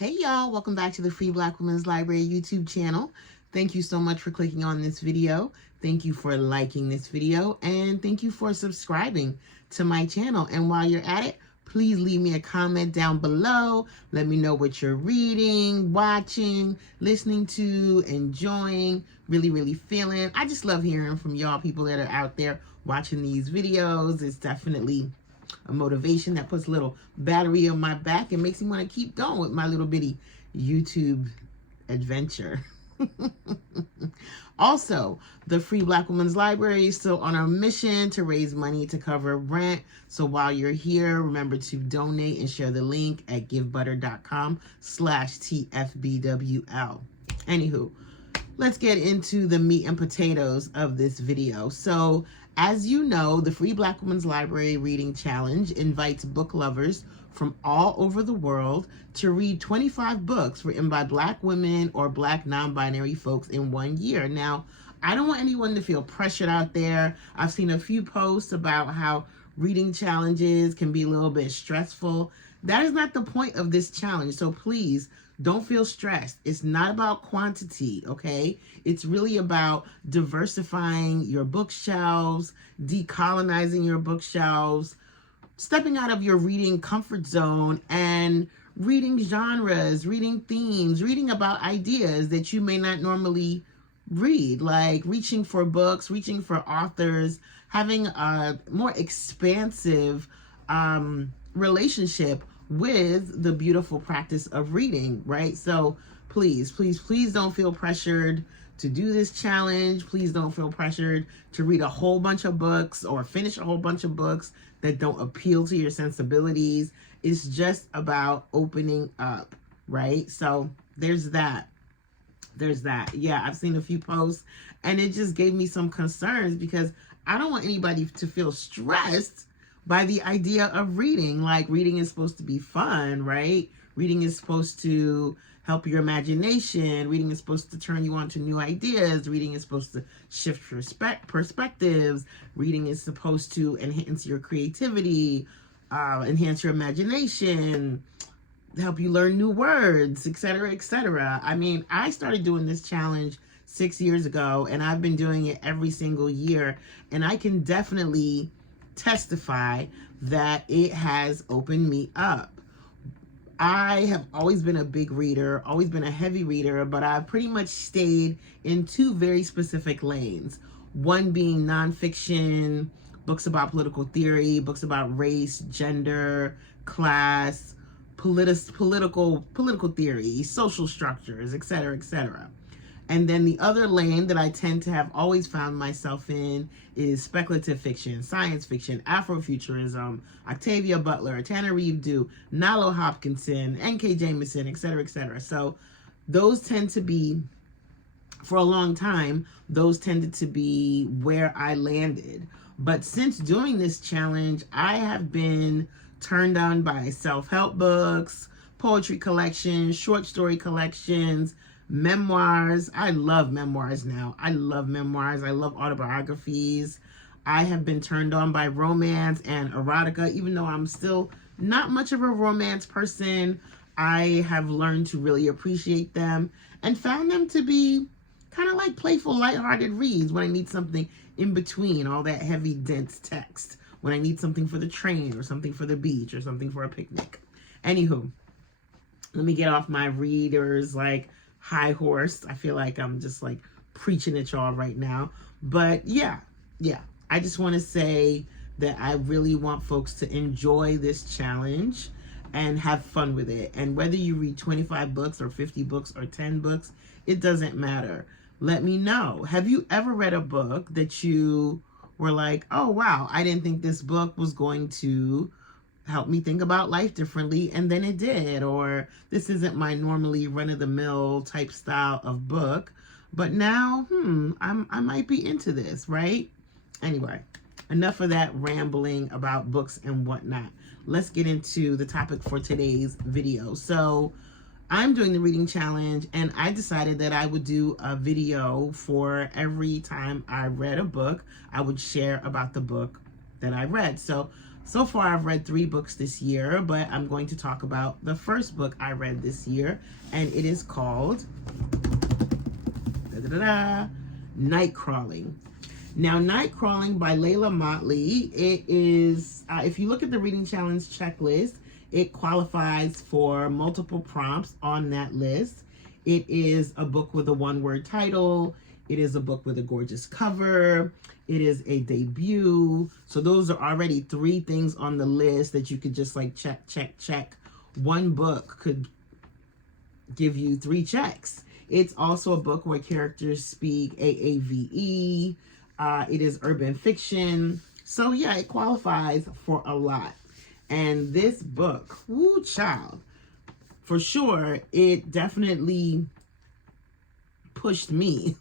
Hey y'all, welcome back to the Free Black Women's Library YouTube channel. Thank you so much for clicking on this video. Thank you for liking this video, and thank you for subscribing to my channel. And while you're at it, please leave me a comment down below. Let me know what you're reading, watching, listening to, enjoying, really feeling. I just love hearing from y'all people that are out there watching these videos. It's definitely a motivation that puts a little battery on my back and makes me want to keep going with my little bitty YouTube adventure. Also, the Free Black Women's Library is still on a mission to raise money to cover rent. So while you're here, remember to donate and share the link at givebutter.com/TFBWL. Anywho, let's get into the meat and potatoes of this video. So, as you know, the Free Black Women's Library Reading Challenge invites book lovers from all over the world to read 25 books written by Black women or Black non-binary folks in 1 year. Now, I don't want anyone to feel pressured out there. I've seen a few posts about how reading challenges can be a little bit stressful. That is not the point of this challenge. So please, don't feel stressed. It's not about quantity, okay? It's really about diversifying your bookshelves, decolonizing your bookshelves, stepping out of your reading comfort zone and reading genres, reading themes, reading about ideas that you may not normally read, like reaching for books, reaching for authors, having a more expansive relationship with the beautiful practice of reading, right? So please don't feel pressured to do this challenge. Please don't feel pressured to read a whole bunch of books or finish a whole bunch of books that don't appeal to your sensibilities. It's just about opening up, right? So there's that. Yeah, I've seen a few posts and it just gave me some concerns because I don't want anybody to feel stressed by the idea of reading. Like, reading is supposed to be fun, right? Reading is supposed to help your imagination. Reading is supposed to turn you on to new ideas. Reading is supposed to shift perspectives. Reading is supposed to enhance your creativity, enhance your imagination, help you learn new words, etc., etc. I mean, I started doing this challenge 6 years ago, and I've been doing it every single year, and I can definitely testify that it has opened me up. I have always been a big reader, always been a heavy reader, but I've pretty much stayed in two very specific lanes. One being nonfiction, books about political theory, books about race, gender, class, political theory, social structures, etc., etc. And then the other lane that I tend to have always found myself in is speculative fiction, science fiction, Afrofuturism, Octavia Butler, Tanner Reeve Dew, Nalo Hopkinson, N.K. Jemisin, etc., etc. So those tend to be, for a long time, those tended to be where I landed. But since doing this challenge, I have been turned on by self-help books, poetry collections, short story collections, memoirs. I love memoirs now. I love memoirs. I love autobiographies. I have been turned on by romance and erotica. Even though I'm still not much of a romance person, I have learned to really appreciate them and found them to be kind of like playful, lighthearted reads when I need something in between all that heavy, dense text. When I need something for the train or something for the beach or something for a picnic. Anywho, let me get off my readers high horse. I feel like I'm just preaching at y'all right now. But yeah. I just want to say that I really want folks to enjoy this challenge and have fun with it. And whether you read 25 books or 50 books or 10 books, it doesn't matter. Let me know. Have you ever read a book that you were like, oh wow, I didn't think this book was going to help me think about life differently, and then it did? Or this isn't my normally run-of-the-mill type style of book, but now I might be into this, right? Anyway, enough of that rambling about books and whatnot. Let's get into the topic for today's video. So I'm doing the reading challenge, and I decided that I would do a video for every time I read a book. I would share about the book that I read. So So far, I've read 3 books this year, but I'm going to talk about the first book I read this year, and it is called Night Crawling. Now, Night Crawling by Layla Motley, it is, if you look at the Reading Challenge checklist, it qualifies for multiple prompts on that list. It is a book with a one-word title. It is a book with a gorgeous cover. It is a debut. So those are already 3 things on the list that you could just like check, check, check. One book could give you 3 checks. It's also a book where characters speak AAVE. It is urban fiction. So yeah, it qualifies for a lot. And this book, woo child, for sure, it definitely pushed me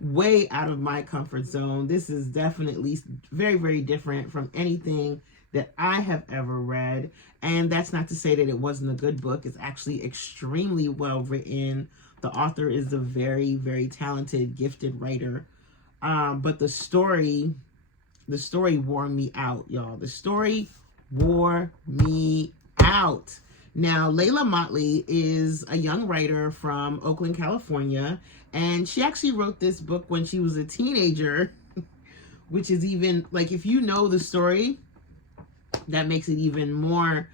way out of my comfort zone. This is definitely very, very different from anything that I have ever read. And that's not to say that it wasn't a good book. It's actually extremely well written. The author is a very, very talented, gifted writer. But the story wore me out, y'all. The story wore me out. Now, Layla Motley is a young writer from Oakland, California, and she actually wrote this book when she was a teenager, which is even, like, if you know the story, that makes it even more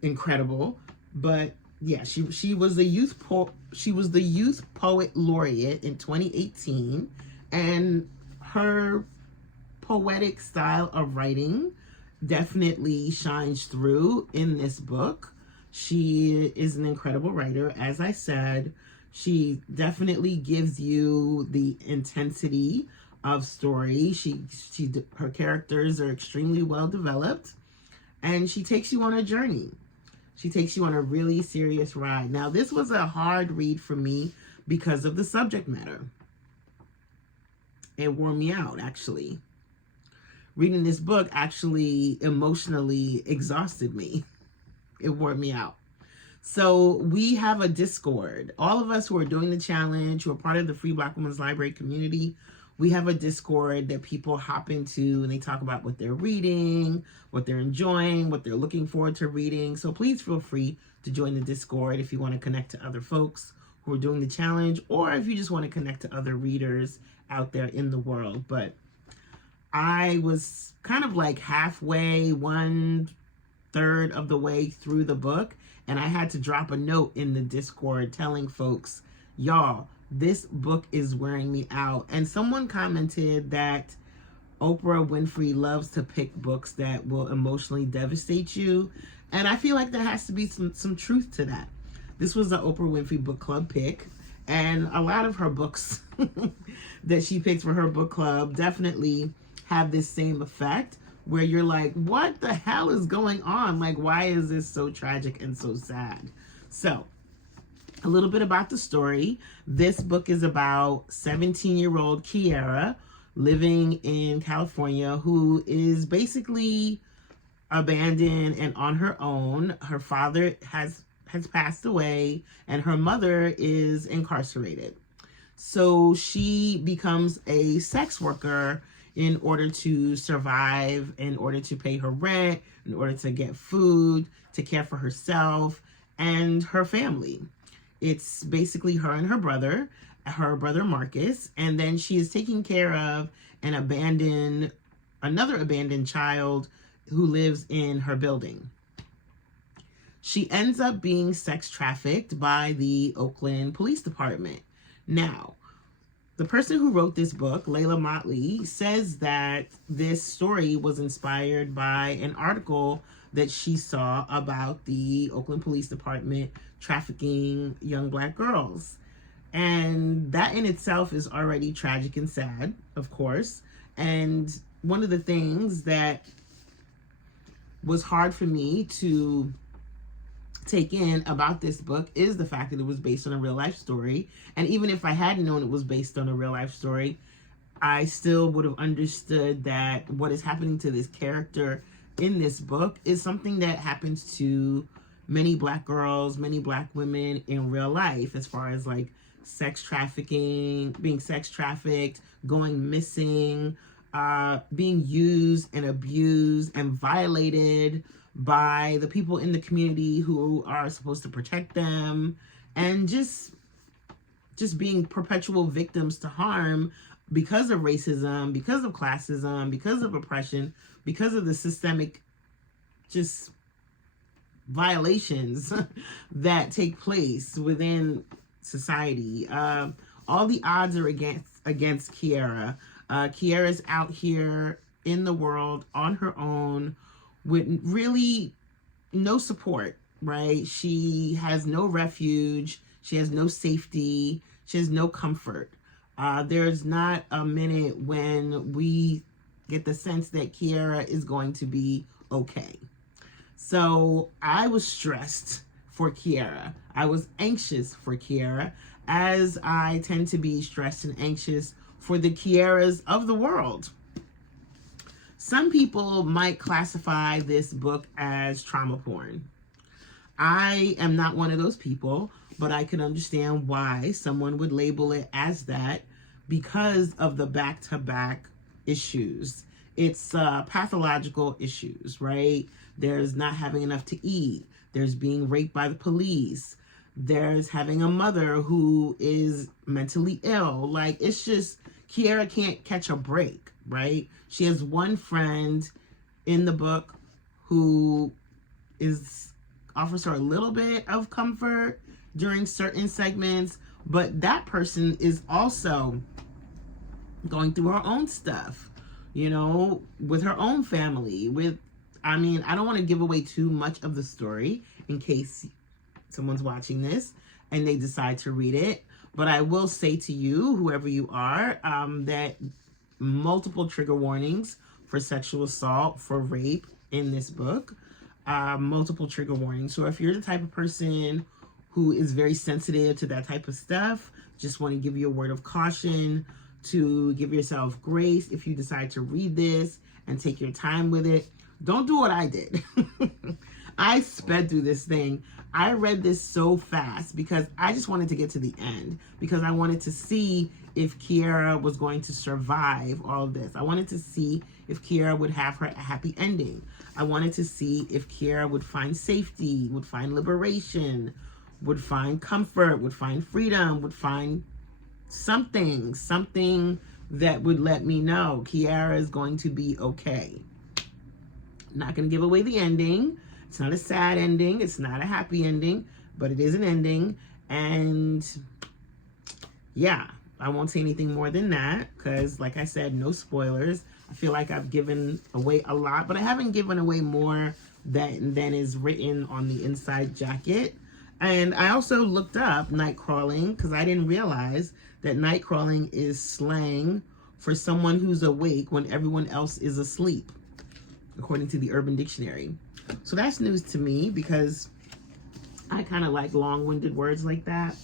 incredible. But yeah, she was the youth poet laureate in 2018, and her poetic style of writing definitely shines through in this book. She is an incredible writer. As I said, she definitely gives you the intensity of story. Her characters are extremely well developed, and she takes you on a journey. She takes you on a really serious ride. Now, this was a hard read for me because of the subject matter. It wore me out, actually. Reading this book actually emotionally exhausted me. It wore me out. So we have a Discord. All of us who are doing the challenge, who are part of the Free Black Women's Library community, we have a Discord that people hop into, and they talk about what they're reading, what they're enjoying, what they're looking forward to reading. So please feel free to join the Discord if you want to connect to other folks who are doing the challenge, or if you just want to connect to other readers out there in the world. But I was kind of like halfway, 1/3 of the way through the book, and I had to drop a note in the Discord telling folks, y'all, this book is wearing me out. And someone commented that Oprah Winfrey loves to pick books that will emotionally devastate you. And I feel like there has to be some truth to that. This was the Oprah Winfrey Book Club pick, and a lot of her books that she picked for her book club definitely have this same effect, where you're like, what the hell is going on? Like, why is this so tragic and so sad? So, a little bit about the story. This book is about 17-year-old Kiara living in California, who is basically abandoned and on her own. Her father has passed away, and her mother is incarcerated. So she becomes a sex worker in order to survive, in order to pay her rent, in order to get food, to care for herself and her family. It's basically her and her brother Marcus, and then she is taking care of another abandoned child who lives in her building. She ends up being sex trafficked by the Oakland Police Department. Now, the person who wrote this book, Layla Motley, says that this story was inspired by an article that she saw about the Oakland Police Department trafficking young Black girls. And that in itself is already tragic and sad, of course. And one of the things that was hard for me to take in about this book is the fact that it was based on a real life story. And even if I hadn't known it was based on a real life story, I still would have understood that what is happening to this character in this book is something that happens to many Black girls, many Black women in real life, as far as like sex trafficking, being sex trafficked, going missing, being used and abused and violated by the people in the community who are supposed to protect them, and just being perpetual victims to harm because of racism, because of classism, because of oppression, because of the systemic just violations that take place within society. All the odds are against Kiara. Kiara's out here in the world on her own with really no support, right? She has no refuge. She has no safety. She has no comfort. There's not a minute when we get the sense that Kiara is going to be okay. So I was stressed for Kiara. I was anxious for Kiara, as I tend to be stressed and anxious for the Kiaras of the world. Some people might classify this book as trauma porn. I am not one of those people, but I can understand why someone would label it as that because of the back-to-back issues. It's pathological issues, right? There's not having enough to eat. There's being raped by the police. There's having a mother who is mentally ill. Like, it's just, Kiara can't catch a break, right? She has one friend in the book who offers her a little bit of comfort during certain segments, but that person is also going through her own stuff, you know, with her own family, I don't want to give away too much of the story in case someone's watching this and they decide to read it. But I will say to you, whoever you are, that multiple trigger warnings for sexual assault, for rape in this book, multiple trigger warnings. So if you're the type of person who is very sensitive to that type of stuff, just want to give you a word of caution to give yourself grace if you decide to read this and take your time with it. Don't do what I did. I sped through this thing. I read this so fast because I just wanted to get to the end, because I wanted to see if Kiara was going to survive all of this. I wanted to see if Kiara would have her happy ending. I wanted to see if Kiara would find safety, would find liberation, would find comfort, would find freedom, would find something that would let me know Kiara is going to be okay. Not going to give away the ending. It's not a sad ending. It's not a happy ending, but it is an ending. And yeah, I won't say anything more than that because, like I said, no spoilers. I feel like I've given away a lot, but I haven't given away more than is written on the inside jacket. And I also looked up night crawling because I didn't realize that night crawling is slang for someone who's awake when everyone else is asleep, according to the Urban Dictionary. So that's news to me because I kind of like long-winded words like that.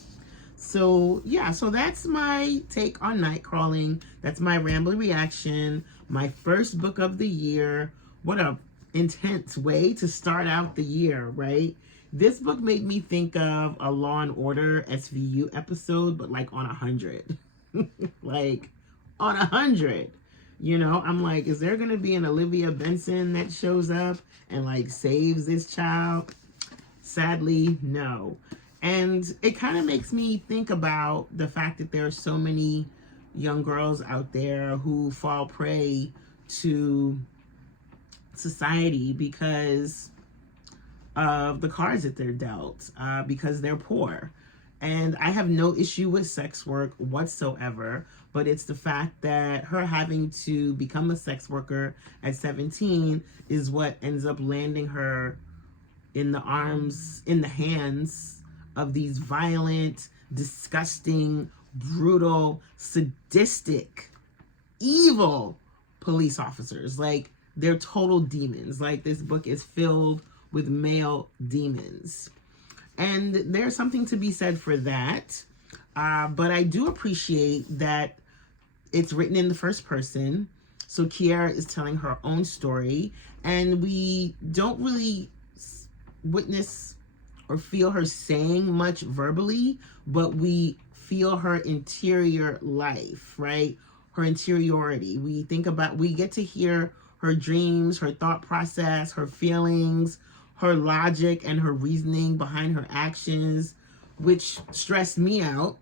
So yeah, so that's my take on night crawling. That's my rambling reaction. My first book of the year. What a intense way to start out the year, right? This book made me think of a Law and Order SVU episode, but like on 100. Like on 100. You know, I'm like, is there going to be an Olivia Benson that shows up and like saves this child? Sadly, no. And it kind of makes me think about the fact that there are so many young girls out there who fall prey to society because of the cards that they're dealt, because they're poor. And I have no issue with sex work whatsoever, but it's the fact that her having to become a sex worker at 17 is what ends up landing her in the hands of these violent, disgusting, brutal, sadistic, evil police officers. Like, they're total demons. Like, this book is filled with male demons. And there's something to be said for that. But I do appreciate that it's written in the first person. So Kiara is telling her own story. And we don't really witness or feel her saying much verbally, but we feel her interior life, right? her interiority. We get to hear her dreams, her thought process, her feelings, her logic, and her reasoning behind her actions, which stressed me out.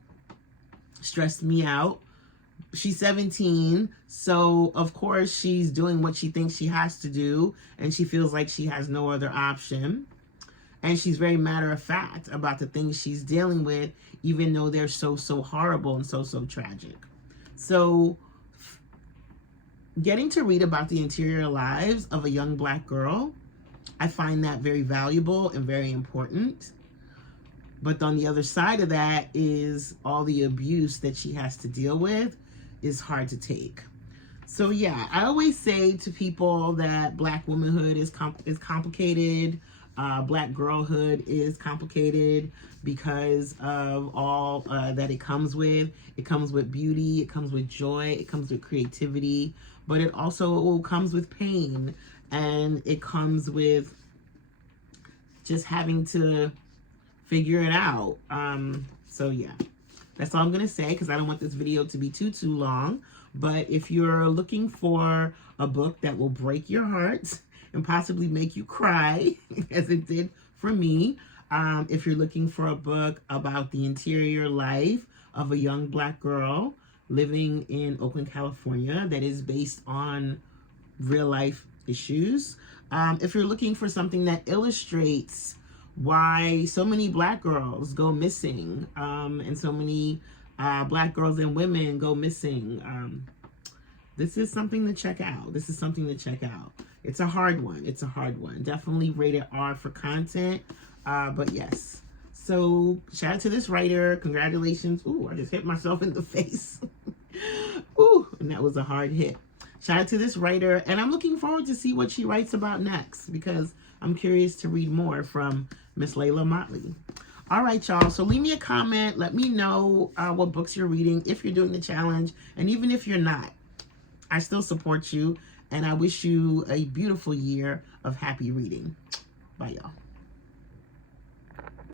She's 17, so of course she's doing what she thinks she has to do, and she feels like she has no other option. And she's very matter of fact about the things she's dealing with, even though they're so horrible and so tragic. So getting to read about the interior lives of a young Black girl, I find that very valuable and very important. But on the other side of that is all the abuse that she has to deal with is hard to take. So yeah, I always say to people that Black womanhood is complicated. Black girlhood is complicated because of all that it comes with. It comes with beauty, it comes with joy, it comes with creativity, but it also comes with pain, and it comes with just having to figure it out. So yeah, that's all I'm gonna say, because I don't want this video to be too long. But if you're looking for a book that will break your heart and possibly make you cry, as it did for me, if you're looking for a book about the interior life of a young Black girl living in Oakland, California, that is based on real life issues, if you're looking for something that illustrates why so many Black girls go missing, and so many Black girls and women go missing, this is something to check out. It's a hard one. Definitely rated R for content. But yes. So shout out to this writer. Congratulations. Ooh, I just hit myself in the face. Ooh, and that was a hard hit. Shout out to this writer. And I'm looking forward to see what she writes about next, because I'm curious to read more from Miss Laila Motley. All right, y'all. So leave me a comment. Let me know what books you're reading, if you're doing the challenge. And even if you're not, I still support you. And I wish you a beautiful year of happy reading. Bye, y'all.